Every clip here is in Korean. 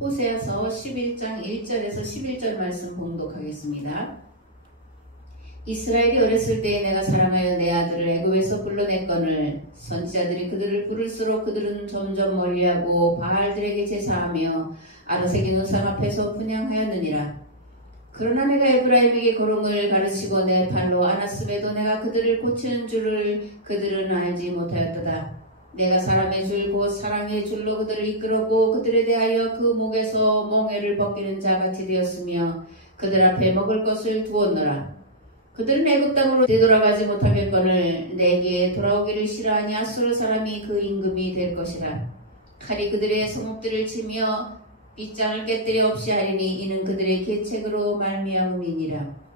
호세아서 11장 1절에서 11절 말씀 봉독하겠습니다. 이스라엘이 어렸을 때에 내가 사랑하여 내 아들을 애굽에서 불러냈거늘 선지자들이 그들을 부를수록 그들은 점점 멀리하고 바알들에게 제사하며 아르세기 눈상 앞에서 분향하였느니라. 그러나 내가 에브라임에게 거룩을 가르치고 내 팔로 안았음에도 내가 그들을 고치는 줄을 그들은 알지 못하였도다. 내가 사람의 줄 곧 사랑의 줄로 그들을 이끌었고 그들에 대하여 그 목에서 멍에를 벗기는 자같이 되었으며 그들 앞에 먹을 것을 두었노라. 그들은 애굽 땅으로 되돌아가지 못하겠거늘 내게 돌아오기를 싫어하니 아수르 사람이 그 임금이 될 것이라. 칼이 그들의 성읍들을 치며 빗장을 깨뜨려 없이 하리니 이는 그들의 계책으로 말미암음이니라.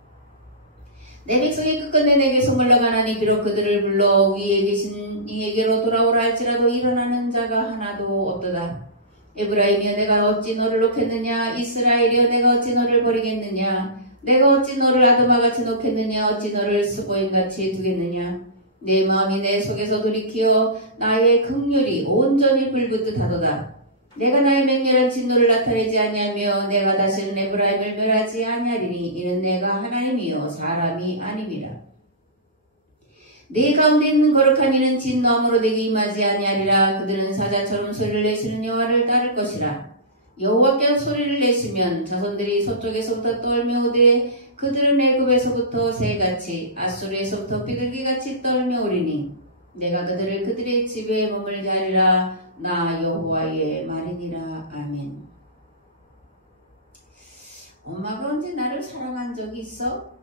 내 백성이 끝끝내 내게서 물러가나니 비록 그들을 불러 위에 계신 이에게로 돌아오라 할지라도 일어나는 자가 하나도 없도다. 에브라임이여 내가 어찌 너를 놓겠느냐. 이스라엘이여 내가 어찌 너를 버리겠느냐. 내가 어찌 너를 아드마같이 놓겠느냐. 어찌 너를 스보임같이 두겠느냐. 내 마음이 내 속에서 돌이키어 나의 긍휼이 온전히 불붙듯 하도다. 내가 나의 맹렬한 진노를 나타내지 아니하며 내가 다시는 에브라임을 멸하지 아니하리니 이는 내가 하나님이요 사람이 아님이라. 네 가운데 있는 거룩한 이는 진노함으로 내게 임하지 아니하리라. 그들은 사자처럼 소리를 내시는 여호와를 따를 것이라. 여호와께 소리를 내시면 자손들이 서쪽에서부터 떨며오되 그들은 애굽에서부터 새같이 아수르에서부터 비둘기같이 떨며오리니 내가 그들을 그들의 집에 머물게 하리라. 나 여호와의 말이니라. 아멘. 엄마가 언제 나를 사랑한 적이 있어?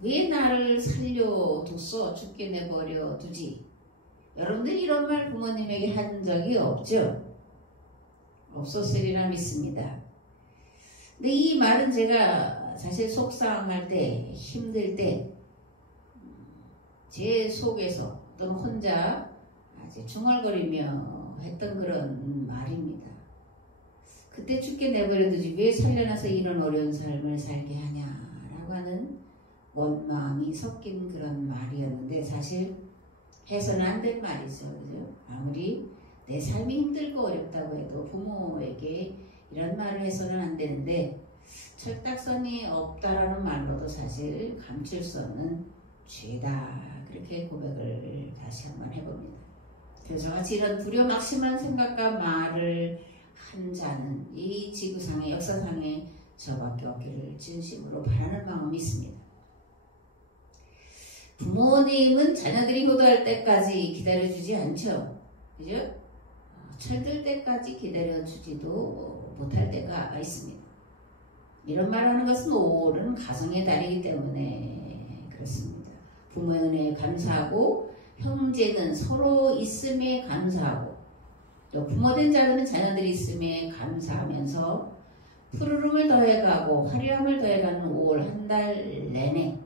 왜 나를 살려뒀어? 죽게 내버려 두지? 여러분들 이런 말 부모님에게 한 적이 없죠? 없었으리라 믿습니다. 근데 이 말은 제가 사실 속상할 때, 힘들 때, 제 속에서 또는 혼자 아주 중얼거리며 했던 그런 말입니다. 그때 죽게 내버려두지 왜 살려놔서 이런 어려운 삶을 살게 하냐라고 하는 원망이 섞인 그런 말이었는데 사실 해서는 안 될 말이죠. 그죠? 아무리 내 삶이 힘들고 어렵다고 해도 부모에게 이런 말을 해서는 안 되는데 철딱선이 없다라는 말로도 사실 감출 수 없는 죄다. 그렇게 고백을 다시 한번 해봅니다. 그래서 저같이 이런 불효막심한 생각과 말을 한 자는 이 지구상의 역사상에 저밖에 없기를 진심으로 바라는 마음이 있습니다. 부모님은 자녀들이 효도할 때까지 기다려주지 않죠. 그죠? 철들 때까지 기다려주지도 못할 때가 있습니다. 이런 말하는 것은 옳은 가정의 달이기 때문에 그렇습니다. 부모의 은혜에 감사하고 형제는 서로 있음에 감사하고 또 부모된 자들은 자녀들이 있음에 감사하면서 푸르름을 더해가고 화려함을 더해가는 5월 한 달 내내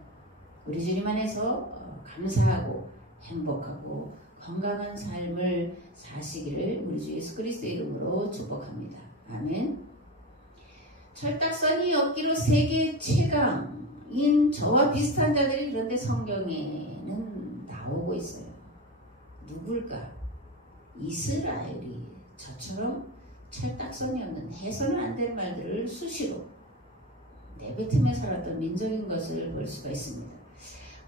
우리 주님 안에서 감사하고 행복하고 건강한 삶을 사시기를 우리 주 예수 그리스도의 이름으로 축복합니다. 아멘. 철딱선이 없기로 세계 최강인 저와 비슷한 자들이 그런데 성경에는 나오고 있어요. 누굴까? 이스라엘이 저처럼 철딱선이 없는 해서는 안 될 말들을 수시로 내뱉으며 살았던 민족인 것을 볼 수가 있습니다.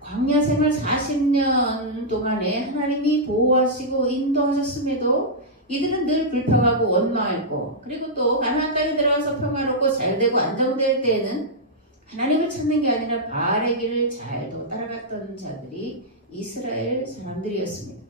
광야 생활 40년 동안에 하나님이 보호하시고 인도하셨음에도 이들은 늘 불평하고 원망했고 그리고 또 가나안 땅에 들어가서 평화롭고 잘되고 안정될 때에는 하나님을 찾는 게 아니라 바알의 길을 잘도 따라갔던 자들이 이스라엘 사람들이었습니다.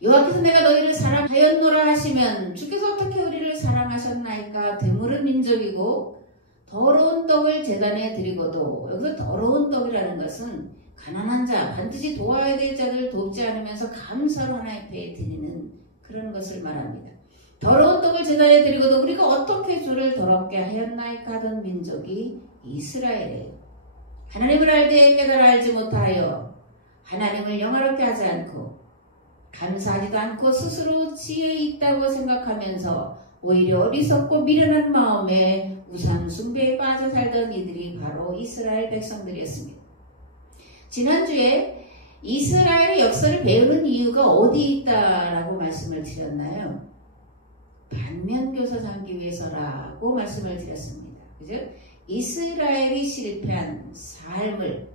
여호와께서 내가 너희를 사랑하였노라 하시면 주께서 어떻게 우리를 사랑하셨나이까? 되물은 민족이고 더러운 떡을 제단에 드리고도 여기서 더러운 떡이라는 것은 가난한 자, 반드시 도와야 될 자들 돕지 않으면서 감사로 하나님 앞에 드리는 그런 것을 말합니다. 더러운 떡을 제단에 드리고도 우리가 어떻게 주를 더럽게 하였나이까 하던 민족이 이스라엘이에요. 하나님을 알되 깨달아 알지 못하여 하나님을 영화롭게 하지 않고 감사하지도 않고 스스로 지혜 있다고 생각하면서 오히려 어리석고 미련한 마음에 우상 숭배에 빠져 살던 이들이 바로 이스라엘 백성들이었습니다. 지난주에 이스라엘의 역사를 배우는 이유가 어디 있다라고 말씀을 드렸나요? 반면교사 삼기 위해서라고 말씀을 드렸습니다. 그죠? 이스라엘이 실패한 삶을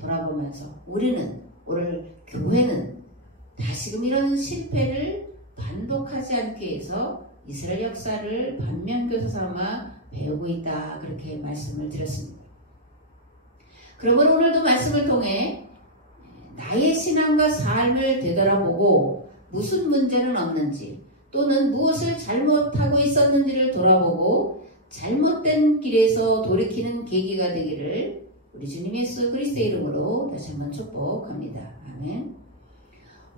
돌아보면서 오늘 교회는 다시금 이런 실패를 반복하지 않기 위해서 이스라엘 역사를 반면교사 삼아 배우고 있다. 그렇게 말씀을 드렸습니다. 그러면 오늘도 말씀을 통해 나의 신앙과 삶을 되돌아보고 무슨 문제는 없는지 또는 무엇을 잘못하고 있었는지를 돌아보고 잘못된 길에서 돌이키는 계기가 되기를 우리 주님 예수 그리스도의 이름으로 다시 한번 축복합니다. 아멘.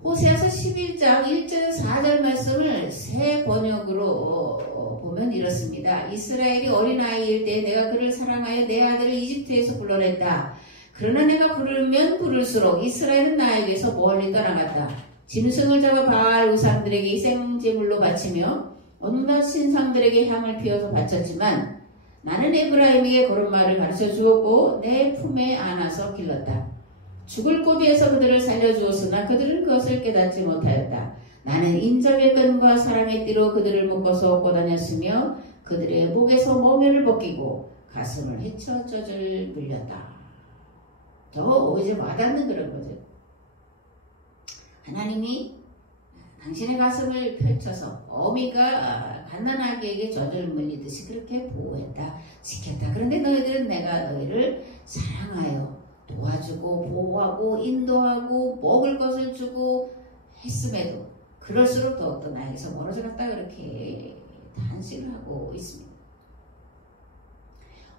호세아서 11장 1절 4절 말씀을 새 번역으로 보면 이렇습니다. 이스라엘이 어린아이일 때 내가 그를 사랑하여 내 아들을 이집트에서 불러냈다. 그러나 내가 부르면 부를수록 이스라엘은 나에게서 멀리 떠나갔다. 짐승을 잡아 바알 우상들에게 희생제물로 바치며 온갖 신상들에게 향을 피워서 바쳤지만 나는 에브라임에게 걸음마를 가르쳐 주었고 내 품에 안아서 길렀다. 죽을 고비에서 그들을 살려주었으나 그들은 그것을 깨닫지 못하였다. 나는 인자의 끈과 사랑의 띠로 그들을 묶어서 업고 다녔으며 그들의 목에서 멍에를 벗기고 가슴을 헤쳐 젖을 물렸다. 더 이제 와닿는 그런 거죠. 하나님이 당신의 가슴을 펼쳐서 어미가 갓난아기에게 젖을 물리듯이 그렇게 보호했다, 지켰다. 그런데 너희들은 내가 너희를 사랑하여 도와주고 보호하고 인도하고 먹을 것을 주고 했음에도 그럴수록 더욱더 나에게서 멀어져 갔다 그렇게 탄식을 하고 있습니다.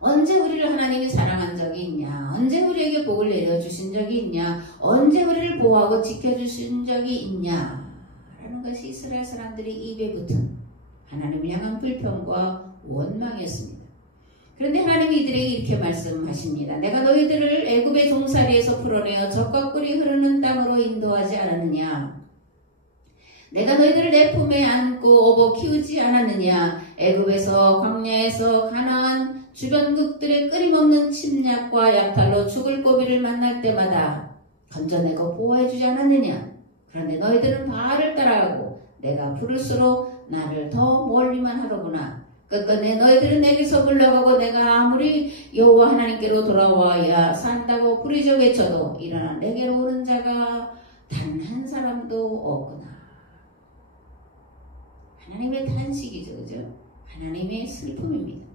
언제 우리를 하나님이 사랑한 적이 있냐? 언제 우리에게 복을 내려주신 적이 있냐? 언제 우리를 보호하고 지켜주신 적이 있냐? 라는 것이 이스라엘 사람들이 입에 붙은 하나님을 향한 불평과 원망이었습니다. 그런데 하나님이 이들에게 이렇게 말씀하십니다. 내가 너희들을 애굽의 종살이에서 풀어내어 젖과 꿀이 흐르는 땅으로 인도하지 않았느냐? 내가 너희들을 내 품에 안고 업어 키우지 않았느냐? 애굽에서 광야에서 가나안 주변국들의 끊임없는 침략과 약탈로 죽을 고비를 만날 때마다 건져내고 보호해주지 않았느냐? 그런데 너희들은 바알을 따라가고 내가 부를수록 나를 더 멀리만 하더구나. 끝끝내 너희들은 내게서 물러가고 내가 아무리 여호와 하나님께로 돌아와야 산다고 부르짖어 외쳐도 일어나 내게로 오는 자가 단 한 사람도 없구나. 하나님의 탄식이죠. 그죠? 하나님의 슬픔입니다.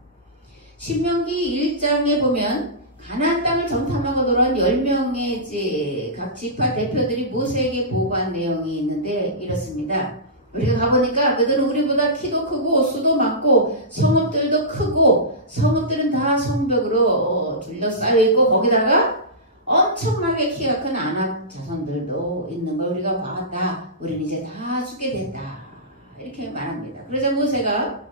신명기 1장에 보면 가나안 땅을 정탐하고 돌아온 10명의 각 지파 대표들이 모세에게 보고한 내용이 있는데 이렇습니다. 우리가 가보니까 그들은 우리보다 키도 크고 수도 많고 성읍들도 크고 성읍들은 다 성벽으로 둘러싸여 있고 거기다가 엄청나게 키가 큰 아낙 자손들도 있는 걸 우리가 봤다. 우리는 이제 다 죽게 됐다. 이렇게 말합니다. 그러자 모세가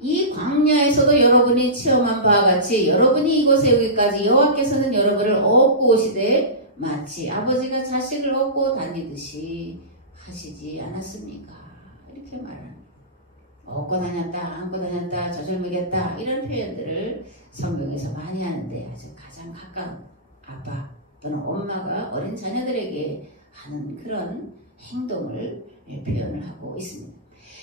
이 광야에서도 여러분이 체험한 바와 같이 여러분이 이곳에 오기까지 여호와께서는 여러분을 업고 오시되 마치 아버지가 자식을 업고 다니듯이 하시지 않았습니까? 이렇게 말합니다. 업고 다녔다, 안고 다녔다, 젖을 먹였다 이런 표현들을 성경에서 많이 하는데 아주 가장 가까운 아빠 또는 엄마가 어린 자녀들에게 하는 그런 행동을 표현을 하고 있습니다.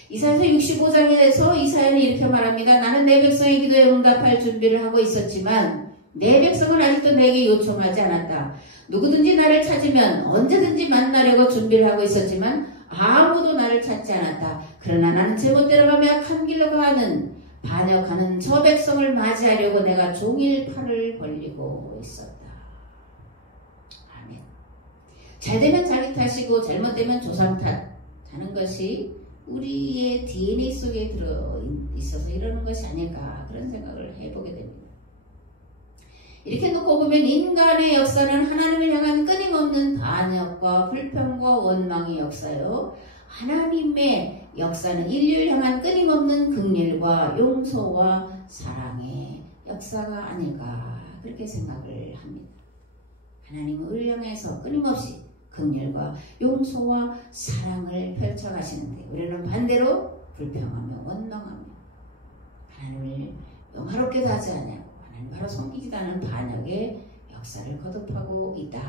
이사야서 65장에서 이사야는 이렇게 말합니다. 나는 내 백성의 기도에 응답할 준비를 하고 있었지만 내 백성은 아직도 내게 요청하지 않았다. 누구든지 나를 찾으면 언제든지 만나려고 준비를 하고 있었지만 아무도 나를 찾지 않았다. 그러나 나는 제멋대로 가며 악한 길로 가는 반역하는 저 백성을 맞이하려고 내가 종일 팔을 벌리고 있었다. 아멘. 잘되면 자기 탓이고 잘못되면 조상 탓 하는 것이 우리의 DNA 속에 들어있어서 이러는 것이 아닐까 그런 생각을 해보게 됩니다. 이렇게 놓고 보면 인간의 역사는 하나님을 향한 끊임없는 반역과 불평과 원망의 역사요. 하나님의 역사는 인류를 향한 끊임없는 긍휼과 용서와 사랑의 역사가 아닐까 그렇게 생각을 합니다. 하나님은 우리를 향해서 끊임없이 긍휼과 용서와 사랑을 펼쳐가시는데 우리는 반대로 불평하며 원망하며 하나님을 영화롭게도 하지 않냐고 하나님 바로 섬기지도 않은 반역의 역사를 거듭하고 있다.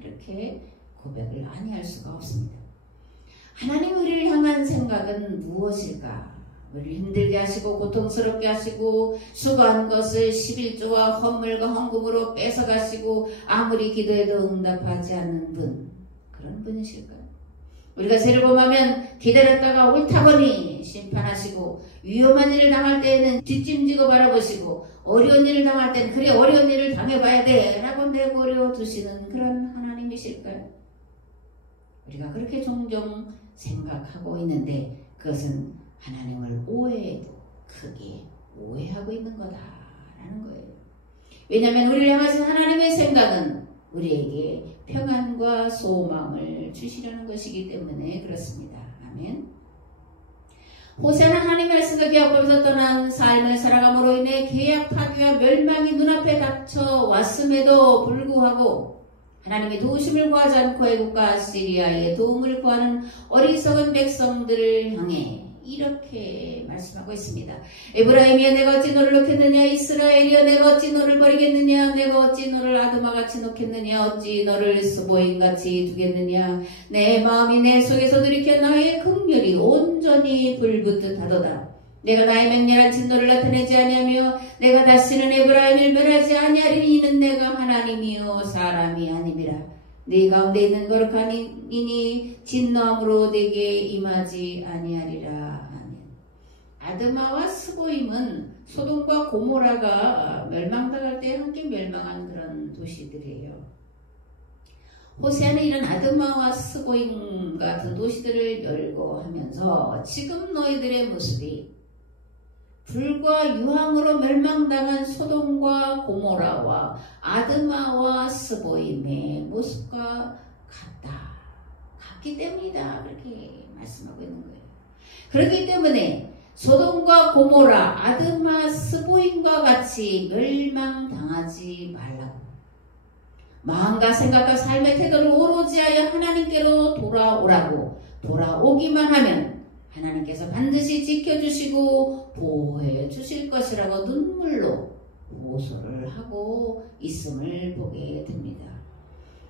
그렇게 고백을 아니할 수가 없습니다. 하나님 우리를 향한 생각은 것은 무엇일까? 우리를 힘들게 하시고 고통스럽게 하시고 수고한 것을 11조와 헌물과 헌금으로 뺏어가시고 아무리 기도해도 응답하지 않는 분, 그런 분이실까요? 우리가 죄를 범하면 기다렸다가 옳다거니 심판하시고 위험한 일을 당할 때에는 뒷짐지고 바라보시고 어려운 일을 당할 때는 그래 어려운 일을 당해봐야 돼 라고 내버려 두시는 그런 하나님이실까요? 우리가 그렇게 종종 생각하고 있는데 그것은 하나님을 크게 오해하고 있는 거다라는 거예요. 왜냐하면 우리를 향하신 하나님의 생각은 우리에게 평안과 소망을 주시려는 것이기 때문에 그렇습니다. 아멘. 호세아는 하나님 말씀과 계약법에서 떠난 삶을 살아감으로 인해 계약 파괴와 멸망이 눈앞에 닥쳐왔음에도 불구하고 하나님의 도우심을 구하지 않고 애국과 아시리아의 도움을 구하는 어리석은 백성들을 향해 이렇게 말씀하고 있습니다. 에브라임이여 내가 어찌 너를 놓겠느냐, 이스라엘이여 내가 어찌 너를 버리겠느냐, 내가 어찌 너를 아드마같이 놓겠느냐, 어찌 너를 스보임같이 두겠느냐. 내 마음이 내 속에서 들이켜 나의 긍휼이 온전히 불붙듯 하도다. 내가 나의 맹렬한 진노를 나타내지 아니하며 내가 다시는 에브라임을 멸하지 아니하리니 이는 내가 하나님이요 사람이 아님이라. 네 가운데 있는 거룩한 이니 진노함으로 내게 임하지 아니하리라. 아멘. 아드마와 스보임은 소돔과 고모라가 멸망당할 때 함께 멸망한 그런 도시들이에요. 호세아는 이런 아드마와 스보임 같은 도시들을 열거하면서 지금 너희들의 모습이 불과 유황으로 멸망당한 소돔과 고모라와 아드마와 스보임의 모습과 같기 때문이다. 그렇게 말씀하고 있는 거예요. 그렇기 때문에 소돔과 고모라, 아드마, 스보임과 같이 멸망당하지 말라고. 마음과 생각과 삶의 태도를 오로지 하여 하나님께로 돌아오라고. 돌아오기만 하면 하나님께서 반드시 지켜주시고 보호해 주실 것이라고 눈물로 호소를 하고 있음을 보게 됩니다.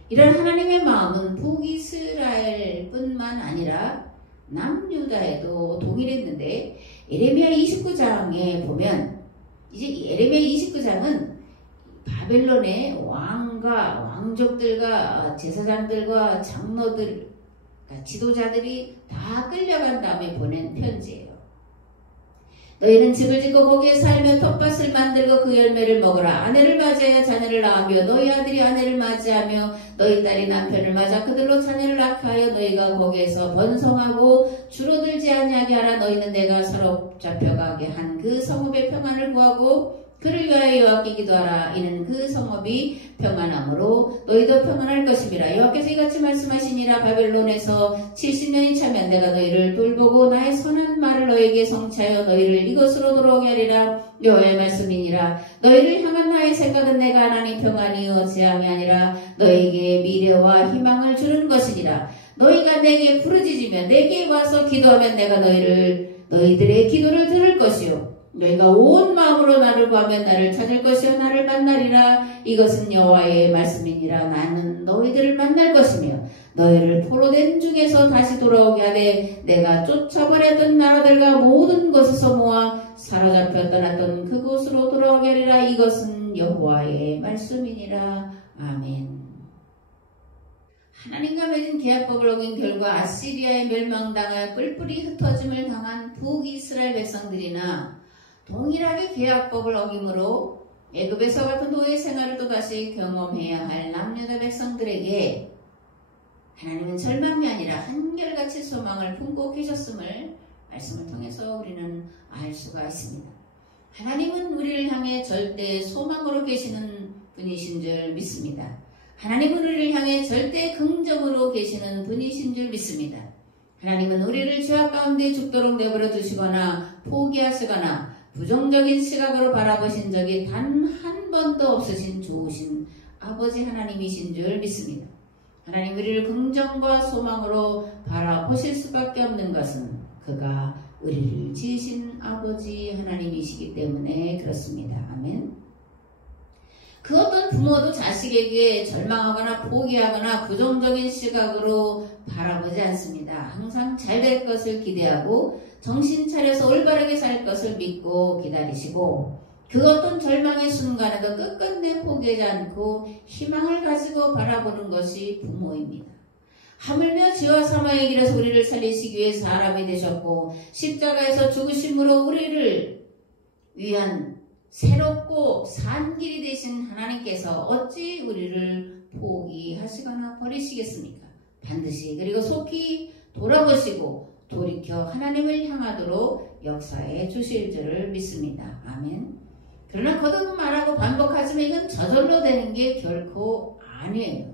이런 하나님의 마음은 북이스라엘 뿐만 아니라 남유다에도 동일했는데 예레미야 29장에 보면 이제 예레미야 29장은 바벨론의 왕과 왕족들과 제사장들과 장로들 지도자들이 다 끌려간 다음에 보낸 편지예요. 너희는 집을 짓고 거기에 살며 텃밭을 만들고 그 열매를 먹으라. 아내를 맞이하여 자녀를 낳으며 너희 아들이 아내를 맞이하며 너희 딸이 남편을 맞아 그들로 자녀를 낳게 하여 너희가 거기에서 번성하고 줄어들지 아니하게 하라. 너희는 내가 사로잡혀가게 한 그 성읍의 평안을 구하고 그를 위하여 여호와께 기도하라. 이는 그 성읍이 평안함으로 너희도 평안할 것임이라. 여호와께서 이같이 말씀하시니라. 바벨론에서 70년이 차면 내가 너희를 돌보고 나의 선한 말을 너희에게 성취하여 너희를 이것으로 돌아오게 하리라. 여호와의 말씀이니라. 너희를 향한 나의 생각은 내가 하나님 평안이요 재앙이 아니라 너희에게 미래와 희망을 주는 것이니라. 너희가 내게 부르짖으며 내게 와서 기도하면 내가 너희들의 기도를 들을 것이요 너희가 온 마음으로 나를 구하면 나를 찾을 것이요 나를 만나리라. 이것은 여호와의 말씀이니라. 나는 너희들을 만날 것이며 너희를 포로된 중에서 다시 돌아오게 하되 내가 쫓아버렸던 나라들과 모든 곳에서 모아 사로잡혀 떠났던 그곳으로 돌아오게 하리라. 이것은 여호와의 말씀이니라. 아멘. 하나님과 맺은 계약법을 어긴 결과 아시리아에 멸망당하여 뿔뿔이 흩어짐을 당한 북이스라엘 백성들이나 동일하게 계약법을 어김으로 애굽에서 같은 노예 생활을 또다시 경험해야 할 남유다 백성들에게 하나님은 절망이 아니라 한결같이 소망을 품고 계셨음을 말씀을 통해서 우리는 알 수가 있습니다. 하나님은 우리를 향해 절대 소망으로 계시는 분이신 줄 믿습니다. 하나님은 우리를 향해 절대 긍정으로 계시는 분이신 줄 믿습니다. 하나님은 우리를 죄악 가운데 죽도록 내버려 두시거나 포기하시거나 부정적인 시각으로 바라보신 적이 단 한 번도 없으신 좋으신 아버지 하나님이신 줄 믿습니다. 하나님 우리를 긍정과 소망으로 바라보실 수밖에 없는 것은 그가 우리를 지으신 아버지 하나님이시기 때문에 그렇습니다. 아멘. 그 어떤 부모도 자식에게 절망하거나 포기하거나 부정적인 시각으로 바라보지 않습니다. 항상 잘 될 것을 기대하고 정신 차려서 올바르게 살 것을 믿고 기다리시고 그 어떤 절망의 순간에도 끝끝내 포기하지 않고 희망을 가지고 바라보는 것이 부모입니다. 하물며 죄와 사망의 길에서 우리를 살리시기 위해 사람이 되셨고 십자가에서 죽으심으로 우리를 위한 새롭고 산 길이 되신 하나님께서 어찌 우리를 포기하시거나 버리시겠습니까? 반드시 그리고 속히 돌아보시고 돌이켜 하나님을 향하도록 역사해 주실 줄을 믿습니다. 아멘. 그러나 거듭 말하고 반복하지만 이건 저절로 되는 게 결코 아니에요.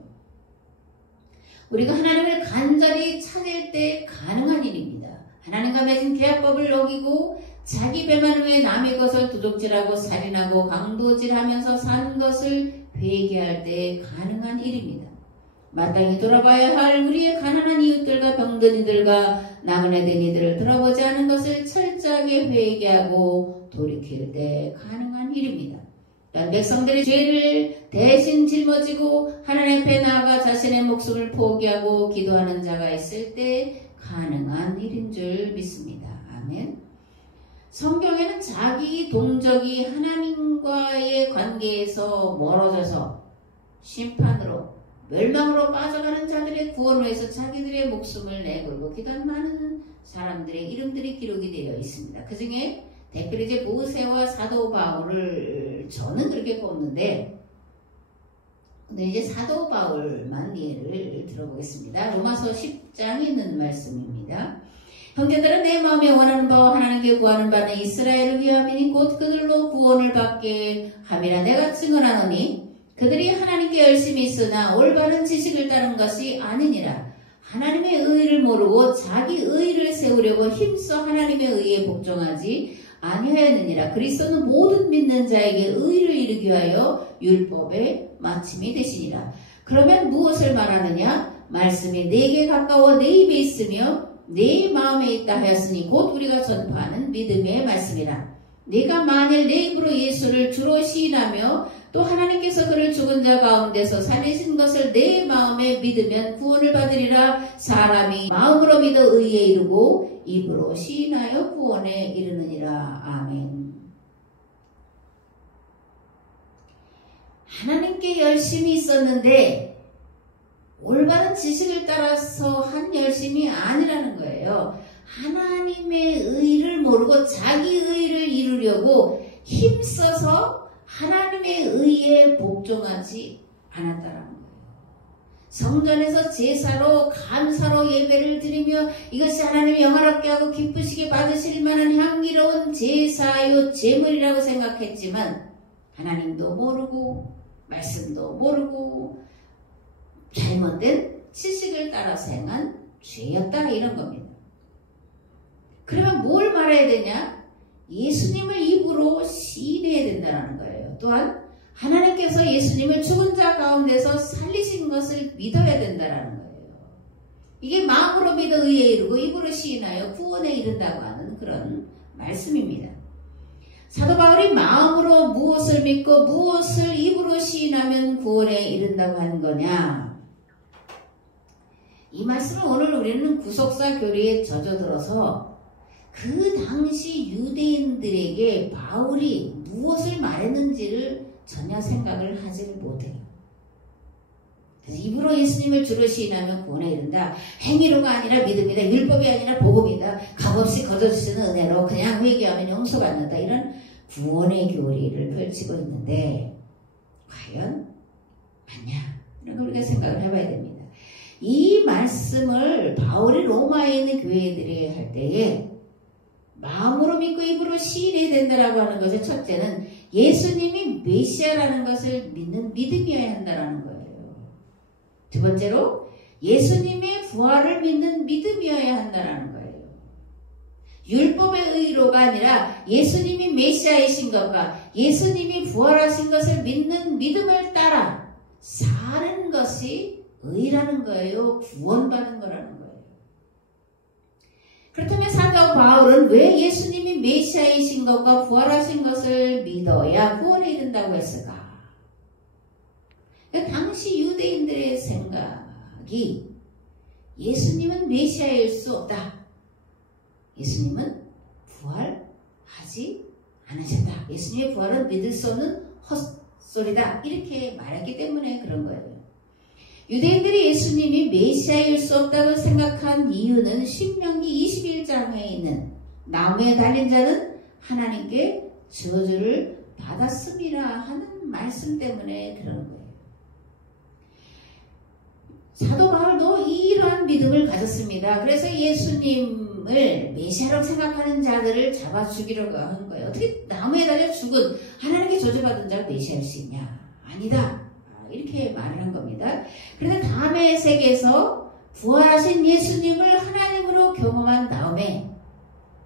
우리가 하나님을 간절히 찾을 때 가능한 일입니다. 하나님과 맺은 계약법을 어기고 자기 배만을 위해 남의 것을 도둑질하고 살인하고 강도질하면서 산 것을 회개할 때 가능한 일입니다. 마땅히 돌아봐야 할 우리의 가난한 이웃들과 병든 이들과 나그네 된 이들을 돌아보지 않은 것을 철저하게 회개하고 돌이킬 때 가능한 일입니다. 또한 백성들의 죄를 대신 짊어지고 하나님 앞에 나아가 자신의 목숨을 포기하고 기도하는 자가 있을 때 가능한 일인 줄 믿습니다. 아멘. 성경에는 자기 동족이 하나님과의 관계에서 멀어져서 심판으로 멸망으로 빠져가는 자들의 구원을 위해서 자기들의 목숨을 내걸고 기도한 많은 사람들의 이름들이 기록이 되어 있습니다. 그 중에 댓글에 이제 모세와 사도 바울을 저는 그렇게 꼽는데 오늘 이제 사도 바울만 예를 들어보겠습니다. 로마서 10장에 있는 말씀입니다. 형제들은 내 마음에 원하는 바와 하나님께 구하는 바는 이스라엘을 위함이니 곧 그들로 구원을 받게 함이라 내가 증언하노니 그들이 하나님께 열심히 있으나 올바른 지식을 따른 것이 아니니라. 하나님의 의를 모르고 자기 의를 세우려고 힘써 하나님의 의에 복종하지 아니하였느니라. 그리스도는 모든 믿는 자에게 의를 이루기 위하여 율법의 마침이 되시니라. 그러면 무엇을 말하느냐? 말씀이 내게 가까워 내 입에 있으며 내 마음에 있다 하였으니 곧 우리가 전파하는 믿음의 말씀이라. 네가 만일 내 입으로 예수를 주로 시인하며 또 하나님께서 그를 죽은 자 가운데서 살리신 것을 내 마음에 믿으면 구원을 받으리라. 사람이 마음으로 믿어 의에 이르고 입으로 시인하여 구원에 이르느니라. 아멘. 하나님께 열심히 있었는데 올바른 지식을 따라서 한 열심이 아니라는 거예요. 하나님의 의를 모르고 자기 의를 이루려고 힘써서 하나님의 의에 복종하지 않았다라는 거예요. 성전에서 제사로 감사로 예배를 드리며 이것이 하나님이 영화롭게 하고 기쁘시게 받으실 만한 향기로운 제사요 제물이라고 생각했지만 하나님도 모르고 말씀도 모르고 잘못된 지식을 따라서 행한 죄였다 이런 겁니다. 그러면 뭘 말해야 되냐? 예수님을 입으로 시인해야 된다는 거예요. 또한 하나님께서 예수님을 죽은 자 가운데서 살리신 것을 믿어야 된다는 거예요. 이게 마음으로 믿어 의에 이르고 입으로 시인하여 구원에 이른다고 하는 그런 말씀입니다. 사도 바울이 마음으로 무엇을 믿고 무엇을 입으로 시인하면 구원에 이른다고 하는 거냐? 이 말씀은 오늘 우리는 구속사 교리에 젖어들어서 그 당시 유대인들에게 바울이 무엇을 말했는지를 전혀 생각을 하지를 못해요. 그래서 입으로 예수님을 주로 시인하면 구원에 이른다. 행위로가 아니라 믿음이다. 율법이 아니라 복음이다. 값없이 거둬주시는 은혜로 그냥 회개하면 용서받는다. 이런 구원의 교리를 펼치고 있는데 과연 맞냐? 이런 걸 우리가 생각을 해봐야 됩니다. 이 말씀을 바울이 로마에 있는 교회들이 할 때에 마음으로 믿고 입으로 시인해야 된다라고 하는 것의 첫째는 예수님이 메시아라는 것을 믿는 믿음이어야 한다라는 거예요. 두 번째로 예수님의 부활을 믿는 믿음이어야 한다라는 거예요. 율법의 의로가 아니라 예수님이 메시아이신 것과 예수님이 부활하신 것을 믿는 믿음을 따라 사는 것이 의라는 거예요. 구원받은 거라는 거예요. 그렇다면 사도 바울은 왜 예수님이 메시아이신 것과 부활하신 것을 믿어야 구원에 이른다고 했을까? 당시 유대인들의 생각이 예수님은 메시아일 수 없다. 예수님은 부활하지 않으셨다. 예수님의 부활은 믿을 수 없는 헛소리다. 이렇게 말했기 때문에 그런 거예요. 유대인들이 예수님이 메시아일 수 없다고 생각한 이유는 신명기 21장에 있는 나무에 달린 자는 하나님께 저주를 받았음이라 하는 말씀 때문에 그런 거예요. 사도 바울도 이러한 믿음을 가졌습니다. 그래서 예수님을 메시아라고 생각하는 자들을 잡아 죽이려고 한 거예요. 어떻게 나무에 달려 죽은 하나님께 저주받은 자가 메시아일 수 있냐? 아니다. 이렇게 말을 한 겁니다. 그런데 다음의 세계에서 부활하신 예수님을 하나님으로 경험한 다음에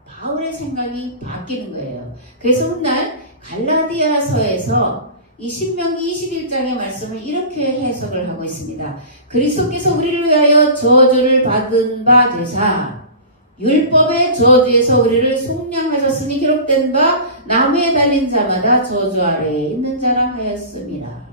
바울의 생각이 바뀌는 거예요. 그래서 훗날 갈라디아서에서 이 신명기 21장의 말씀을 이렇게 해석을 하고 있습니다. 그리스도께서 우리를 위하여 저주를 받은 바 되사 율법의 저주에서 우리를 속량하셨으니 기록된 바 나무에 달린 자마다 저주 아래에 있는 자라 하였음이라.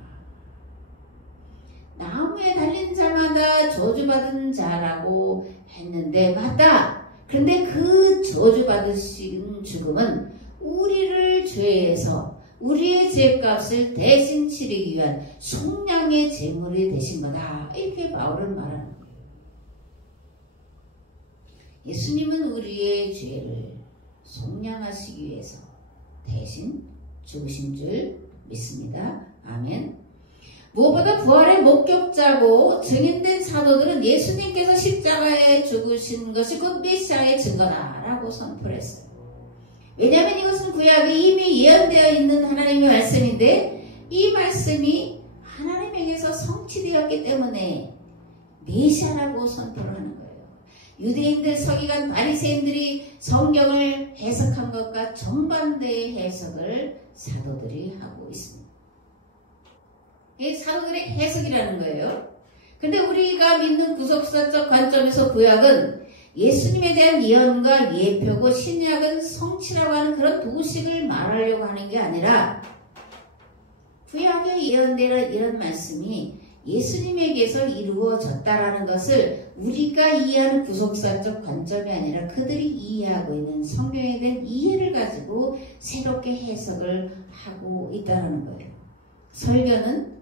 나무에 달린 자마다 저주받은 자라고 했는데 맞다. 그런데 그 저주받으신 죽음은 우리를 죄에서 우리의 죄값을 대신 치르기 위한 속량의 제물이 되신 거다. 이렇게 바울은 말하는 거예요. 예수님은 우리의 죄를 속량하시기 위해서 대신 죽으신 줄 믿습니다. 아멘. 무엇보다 부활의 목격자고 증인된 사도들은 예수님께서 십자가에 죽으신 것이 곧 메시아의 증거다라고 선포를 했어요. 왜냐하면 이것은 구약에 이미 예언되어 있는 하나님의 말씀인데 이 말씀이 하나님에게서 성취되었기 때문에 메시아라고 선포를 하는 거예요. 유대인들, 서기관, 바리새인들이 성경을 해석한 것과 정반대의 해석을 사도들이 하고 있습니다. 이게 사도들의 해석이라는 거예요. 근데 우리가 믿는 구속사적 관점에서 구약은 예수님에 대한 예언과 예표고 신약은 성취라고 하는 그런 도식을 말하려고 하는 게 아니라 구약에 예언되는 이런 말씀이 예수님에게서 이루어졌다라는 것을 우리가 이해하는 구속사적 관점이 아니라 그들이 이해하고 있는 성경에 대한 이해를 가지고 새롭게 해석을 하고 있다는 거예요. 설교는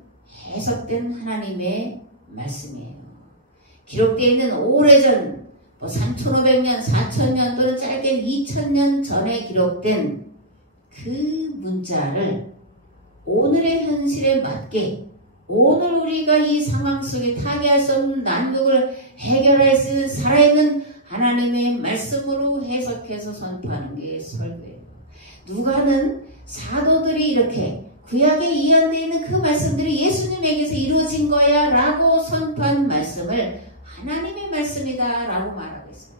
해석된 하나님의 말씀이에요. 기록되어 있는 오래전 3,500년, 4,000년 또는 짧게 2,000년 전에 기록된 그 문자를 오늘의 현실에 맞게 오늘 우리가 이 상황 속에 타개할 수 없는 난국을 해결할 수 있는 살아있는 하나님의 말씀으로 해석해서 선포하는 게 설교예요. 누가는 사도들이 이렇게 구약에 예언되어 있는 그 말씀들이 예수님에게서 이루어진 거야 라고 선포한 말씀을 하나님의 말씀이다 라고 말하고 있어요.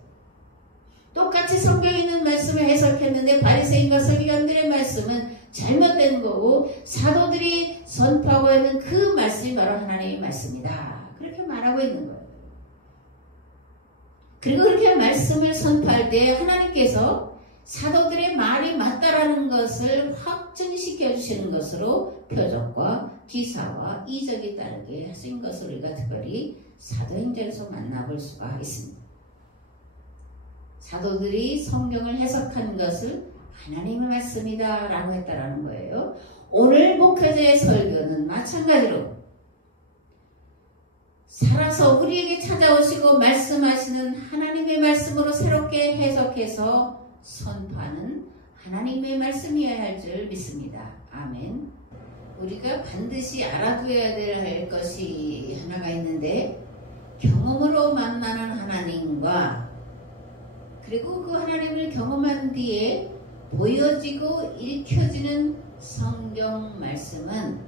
똑같이 성경에 있는 말씀을 해석했는데 바리새인과 서기관들의 말씀은 잘못된 거고 사도들이 선포하고 있는 그 말씀이 바로 하나님의 말씀이다. 그렇게 말하고 있는 거예요. 그리고 그렇게 말씀을 선포할 때 하나님께서 사도들의 말이 맞다라는 것을 확증시켜 주시는 것으로 표적과 기사와 이적이 따르게 하신 것을 우리가 특별히 사도행전에서 만나볼 수가 있습니다. 사도들이 성경을 해석한 것을 하나님의 말씀이다 라고 했다라는 거예요. 오늘 목회자의 설교는 마찬가지로 살아서 우리에게 찾아오시고 말씀하시는 하나님의 말씀으로 새롭게 해석해서 선포하는 하나님의 말씀이어야 할 줄 믿습니다. 아멘. 우리가 반드시 알아두어야 될 것이 하나가 있는데 경험으로 만나는 하나님과 그리고 그 하나님을 경험한 뒤에 보여지고 읽혀지는 성경 말씀은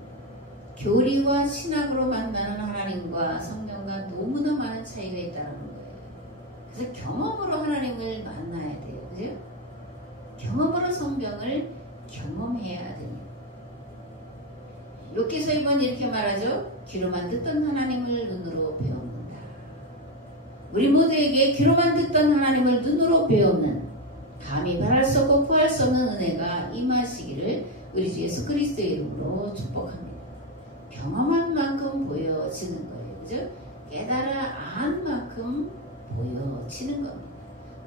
교리와 신학으로 만나는 하나님과 성경과 너무나 많은 차이가 있다는 거예요. 그래서 경험으로 하나님을 만나야 돼요. 그죠? 경험으로 성경을 경험해야 됩니다. 욥기서 2번 이렇게 말하죠. 귀로만 듣던 하나님을 눈으로 배웁니다. 우리 모두에게 귀로만 듣던 하나님을 눈으로 배우는 감히 바랄 수 없고 구할 수 없는 은혜가 임하시기를 우리 주 예수 그리스도의 이름으로 축복합니다. 경험한 만큼 보여지는 거예요. 그죠? 깨달아 안 만큼 보여지는 겁니다.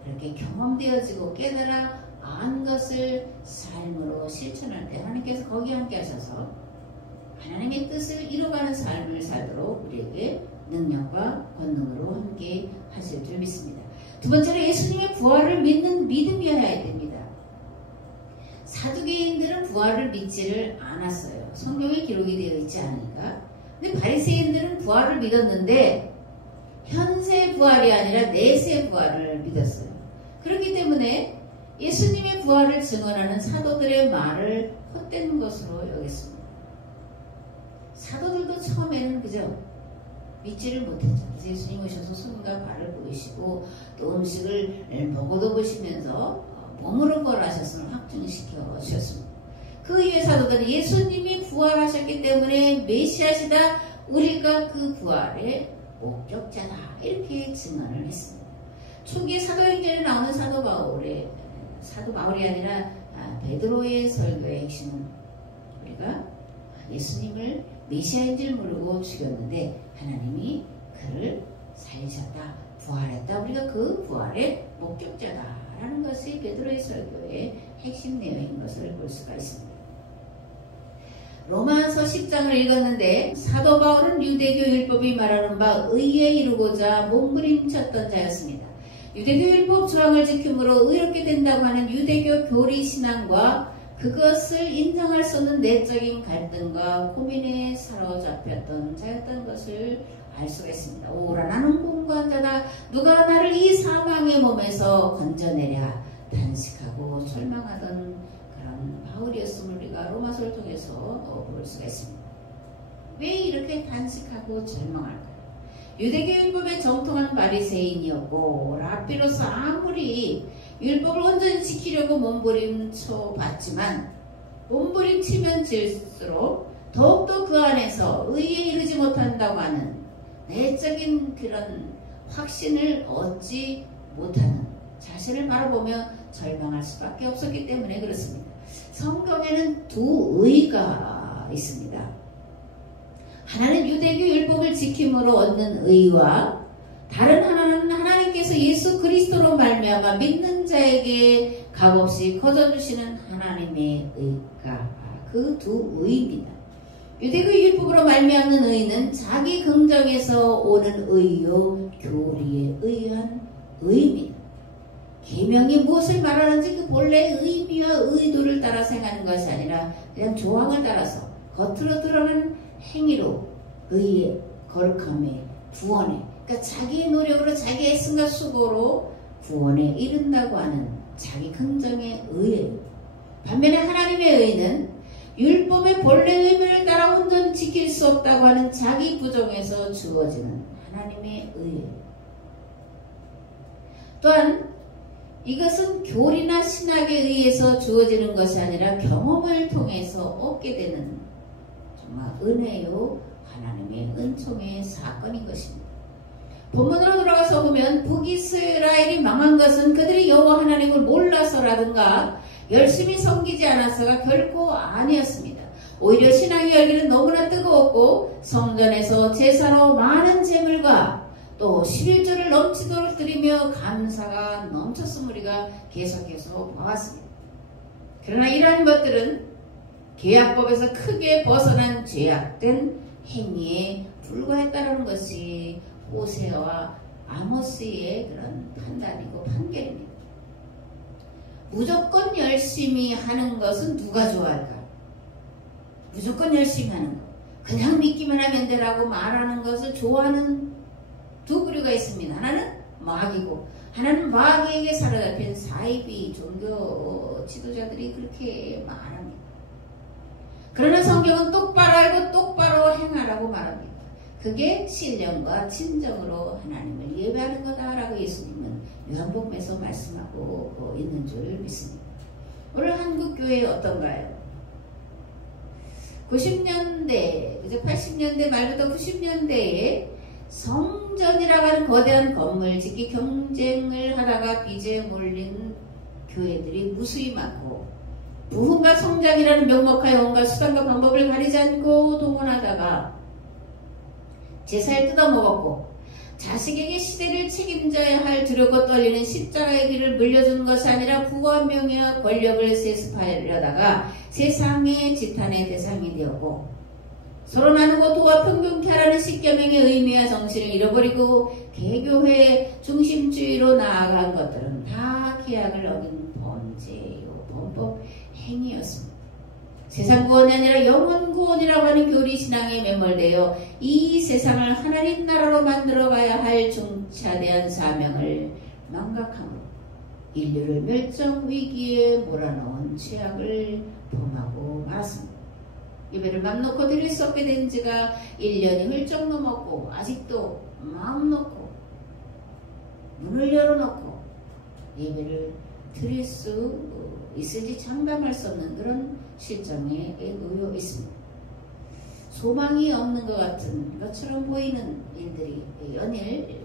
그렇게 경험되어지고 깨달아 안 것을 삶으로 실천할 때 하나님께서 거기 함께 하셔서 하나님의 뜻을 이루어가는 삶을 살도록 우리에게 능력과 권능으로 함께 하실 줄 믿습니다. 두 번째로 예수님의 부활을 믿는 믿음이어야 됩니다. 사두개인들은 부활을 믿지를 않았어요. 성경에 기록이 되어 있지 않으니까. 근데 바리새인들은 부활을 믿었는데 현세 부활이 아니라 내세 부활을 믿었어요. 그렇기 때문에 예수님의 부활을 증언하는 사도들의 말을 헛된 것으로 여겼습니다. 사도들도 처음에는 그저 믿지를 못했죠. 그래서 예수님 오셔서 손과 발을 보이시고 또 음식을 먹어도 보시면서 몸으로 부활하셨음을 확증시켜 주셨습니다. 그 이후에 사도들은 예수님이 부활하셨기 때문에 메시아시다, 우리가 그 부활의 목격자다, 이렇게 증언을 했습니다. 초기에 사도행전에 나오는 사도 바울이 아니라 베드로의 설교의 핵심은 우리가 예수님을 메시아인 줄 모르고 죽였는데 하나님이 그를 살리셨다, 부활했다, 우리가 그 부활의 목격자다라는 것이 베드로의 설교의 핵심 내용인 것을 볼 수가 있습니다. 로마서 10장을 읽었는데 사도 바울은 유대교 율법이 말하는 바 의에 이루고자 몸부림쳤던 자였습니다. 유대교 율법 조항을 지킴으로 의롭게 된다고 하는 유대교 교리 신앙과 그것을 인정할 수 없는 내적인 갈등과 고민에 사로잡혔던 자였던 것을 알 수가 있습니다. 오라 나는 공고한 자다, 누가 나를 이 사망의 몸에서 건져내랴 단식하고 절망하던 그런 바울이었음을 우리가 로마서를 통해서 볼 수가 있습니다. 왜 이렇게 단식하고 절망할까요? 유대교 율법에 정통한 바리새인이었고 랍비로서 아무리 율법을 온전히 지키려고 몸부림쳐 봤지만 몸부림치면 질수록 더욱더 그 안에서 의에 이르지 못한다고 하는 내적인 그런 확신을 얻지 못하는 자신을 바라보며 절망할 수밖에 없었기 때문에 그렇습니다. 성경에는 두 의가 있습니다. 하나는 유대교 율법을 지킴으로 얻는 의와 다른 하나는 하나님께서 예수 그리스도로 말미암아 믿는 자에게 값없이 거저주시는 하나님의 의가, 그 두 의입니다. 유대교 율법으로 말미암는 의는 자기 긍정에서 오는 의요 교리에 의한 의입니다. 계명이 무엇을 말하는지 그 본래의 의미와 의도를 따라 생각하는 것이 아니라 그냥 조항을 따라서 겉으로 드러나는 행위로 의에, 거룩함에, 구원에, 그러니까 자기의 노력으로 자기의 애씀과 수고로 구원에 이른다고 하는 자기 긍정의 의예요. 반면에 하나님의 의는 율법의 본래 의미를 따라 온전히 지킬 수 없다고 하는 자기 부정에서 주어지는 하나님의 의예요. 또한 이것은 교리나 신학에 의해서 주어지는 것이 아니라 경험을 통해서 얻게 되는 정말 은혜요 하나님의 은총의 사건인 것입니다. 본문으로 돌아가서 보면 북이스라엘이 망한 것은 그들이 여호와 하나님을 몰라서라든가 열심히 섬기지 않아서가 결코 아니었습니다. 오히려 신앙의 열기는 너무나 뜨거웠고 성전에서 제사로 많은 제물과 또 11조를 넘치도록 드리며 감사가 넘쳤음을 우리가 계속해서 보았습니다. 그러나 이러한 것들은 계약법에서 크게 벗어난 죄악된 행위에 불과했다는 것이 호세와 아모스의 그런 판단이고 판결입니다. 무조건 열심히 하는 것은 누가 좋아할까? 무조건 열심히 하는 것, 그냥 믿기만 하면 되라고 말하는 것을 좋아하는 두 부류가 있습니다. 하나는 마귀고 하나는 마귀에게 사로잡힌 사이비 종교 지도자들이 그렇게 말합니다. 그러나 성경은 똑바로 알고 똑바로 행하라고 말합니다. 그게 신령과 진정으로 하나님을 예배하는 거다라고 예수님은 요한복음에서 말씀하고 있는 줄 믿습니다. 오늘 한국교회 어떤가요? 90년대, 80년대 말부터 90년대에 성전이라고 하는 거대한 건물 짓기 경쟁을 하다가 빚에 몰린 교회들이 무수히 많고 부흥과 성장이라는 명목하여 온갖 수단과 방법을 가리지 않고 동원하다가 제사를 뜯어먹었고 자식에게 시대를 책임져야 할 두렵고 떨리는 십자가의 길을 물려주는 것이 아니라 부와 명예와 권력을 세습하려다가 세상의 지탄의 대상이 되었고 서로 나누고 도와 평등케 하라는 십계명의 의미와 정신을 잃어버리고 개교회 중심주의로 나아간 것들은 다 계약을 어긴 범죄요 범법 행위였습니다. 세상 구원이 아니라 영원 구원이라고 하는 교리 신앙에 매몰되어 이 세상을 하나님 나라로 만들어가야 할 중차대한 사명을 망각함으로 인류를 멸종 위기에 몰아넣은 죄악을 범하고 말았습니다. 예배를 맘 놓고 드릴 수 없게 된 지가 1년이 훌쩍 넘었고 아직도 마음 놓고 문을 열어놓고 예배를 드릴 수 있을지 장담할 수 없는 그런 실정에 놓여 있습니다. 소망이 없는 것 같은 것처럼 보이는 일들이 연일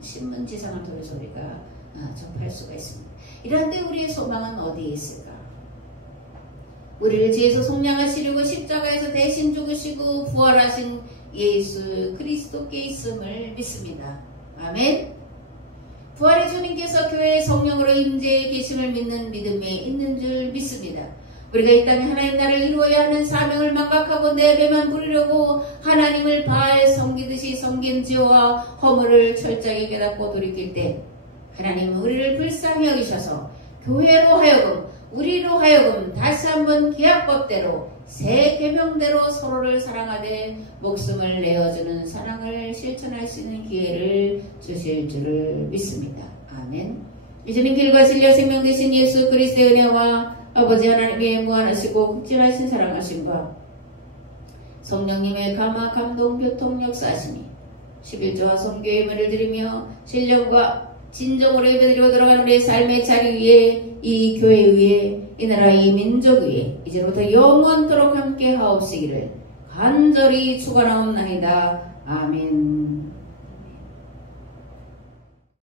신문지상을 통해서 우리가 접할 수가 있습니다. 이런데 우리의 소망은 어디에 있을까? 우리를 죄에서 속량하시려고 십자가에서 대신 죽으시고 부활하신 예수 그리스도께 있음을 믿습니다. 아멘. 부활의 주님께서 교회의 성령으로 임재해 계심을 믿는 믿음에 있는 줄 믿습니다. 우리가 이 땅에 하나님 나라를 이루어야 하는 사명을 망각하고 내 배만 부리려고 하나님을 바알 섬기듯이 섬긴 죄와 허물을 철저하게 깨닫고 돌이킬 때 하나님은 우리를 불쌍히 여기셔서 교회로 하여금 우리로 하여금 다시 한번 계약법대로 새 계명대로 서로를 사랑하되 목숨을 내어주는 사랑을 실천할 수 있는 기회를 주실 줄을 믿습니다. 아멘. 이제는 길과 진리와 생명 되신 예수 그리스도의 은혜와 아버지 하나님의 무한하시고 극진하신 사랑하심과 성령님의 감화 감동 교통 역사하시니 11조와 선교의 예물을 드리며 신령과 진정으로 예배드리고 들어가는 우리의 삶의 자리 위에 이 교회 위에 이 나라 이 민족 위에 이제부터 영원토록 함께 하옵시기를 간절히 축원하옵나이다. 아멘.